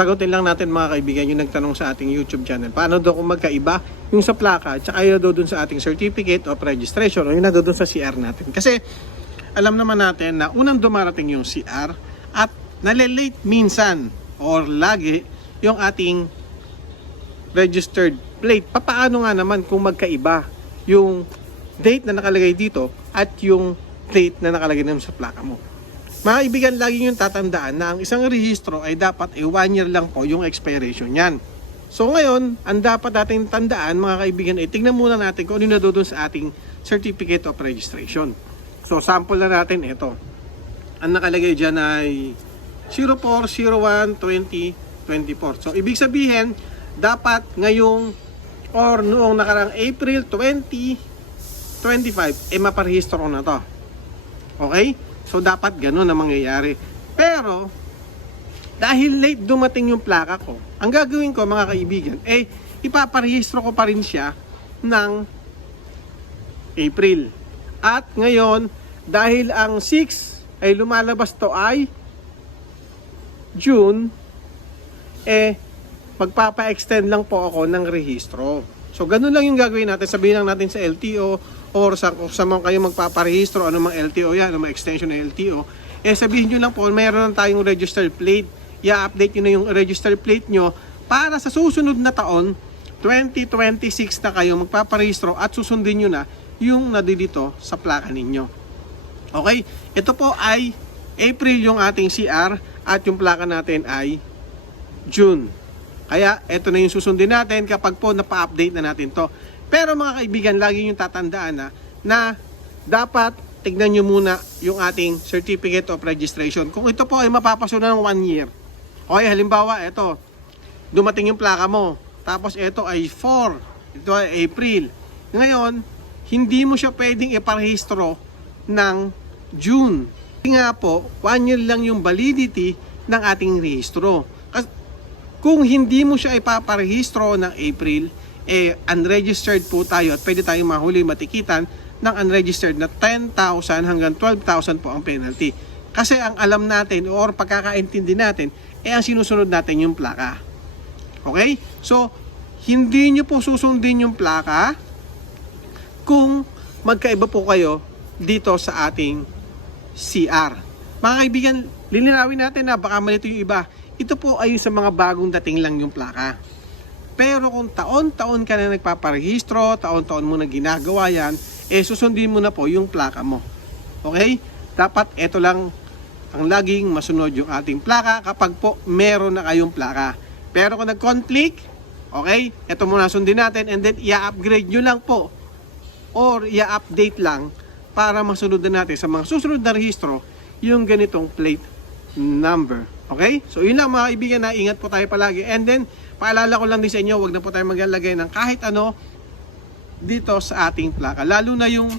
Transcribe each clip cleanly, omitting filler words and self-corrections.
sagutin lang natin mga kaibigan yung nagtanong sa ating YouTube channel. Paano daw kung magkaiba yung sa plaka at saka yun doon sa ating certificate of registration o yung doon sa CR natin. Kasi alam naman natin na unang dumarating yung CR at nalilate minsan or lagi yung ating registered plate. Papaano nga naman kung magkaiba yung date na nakalagay dito at yung date na nakalagay naman sa plaka mo? Mga kaibigan, lagi yung tatandaan na ang isang rehistro ay dapat 1 year lang po yung expiration yan. So ngayon, ang dapat natin tandaan mga kaibigan ay tingnan muna natin kung ano na doon sa ating certificate of registration. So sample na natin ito. Ang nakalagay dyan ay 04/01/2024. So ibig sabihin, dapat ngayong or noong nakarang April 2025 maparehistro na to. Okay? So dapat ganun ang mangyayari. Pero dahil late dumating yung plaka ko, ang gagawin ko mga kaibigan ipaparehistro ko pa rin siya ng April. At ngayon, dahil ang 6 ay lumalabas to ay June, magpapa-extend lang po ako ng rehistro. So ganun lang yung gagawin natin. Sabihin lang natin sa LTO or sa mga kayo magpaparehistro, ano mang LTO yan, ano mang extension ng LTO, sabihin nyo lang po, mayroon tayong registered plate. I-update nyo na yung registered plate nyo para sa susunod na taon, 2026 na kayo magpaparehistro at susundin nyo na yung nadilito sa plaka ninyo. Okay? Ito po ay April yung ating CR at yung plaka natin ay June. Kaya ito na yung susundin natin kapag po napa-update na natin to. Pero mga kaibigan, lagi yung tatandaan na dapat tignan nyo muna yung ating certificate of registration. Kung ito po ay mapapasuna ng 1 year. Okay, halimbawa, ito, dumating yung plaka mo. Tapos ito ay 4. Ito ay April. Ngayon, hindi mo siya pwedeng iparehistro ng June. Kasi nga po, 1 year lang yung validity ng ating rehistro. Kung hindi mo siya ipaparehistro ng April, unregistered po tayo at pwede tayong mahuli matikitan ng unregistered na 10,000 hanggang 12,000 po ang penalty. Kasi ang alam natin or pagkakaintindi natin, ang sinusunod natin yung plaka. Okay? So, hindi nyo po susundin yung plaka kung magkaiba po kayo dito sa ating CR. Mga kaibigan, lilinawin natin na baka malito yung iba. Ito po ay sa mga bagong dating lang yung plaka. Pero kung taon-taon ka na nagpaparehistro, taon-taon mo na ginagawa yan, susundin mo na po yung plaka mo. Okay? Dapat ito lang ang laging masunod yung ating plaka kapag po meron na kayong plaka. Pero kung nag-conflict, okay, ito muna sundin natin and then i-upgrade nyo lang po or i-update lang para masunod na natin sa mga susunod na rehistro yung ganitong plate number. Okay? So yun lang mga kaibigan, na ingat po tayo palagi. And then, paalala ko lang din sa inyo, wag na po tayo maglalagay ng kahit ano dito sa ating plaka. Lalo na yung,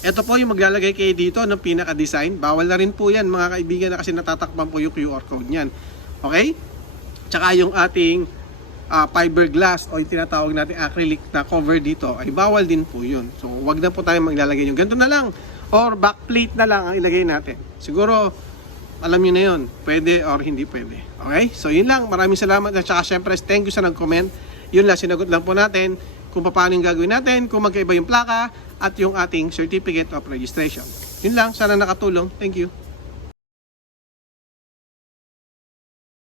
ito po yung maglalagay kayo dito ng pinaka-design. Bawal na rin po yan mga kaibigan na kasi natatakpan po yung QR code niyan. Okay? Tsaka yung ating fiberglass o yung tinatawag natin acrylic na cover dito ay bawal din po yun. So wag na po tayo maglalagay yung ganito na lang or backplate na lang ang ilagay natin. Siguro alam nyo na yun, pwede or hindi pwede. Okay? So yun lang, maraming salamat at saka syempre thank you sa nag-comment. Yun lang, sinagot lang po natin kung paano yung gagawin natin, kung magkaiba yung plaka at yung ating certificate of registration. Yun lang, sana nakatulong. Thank you.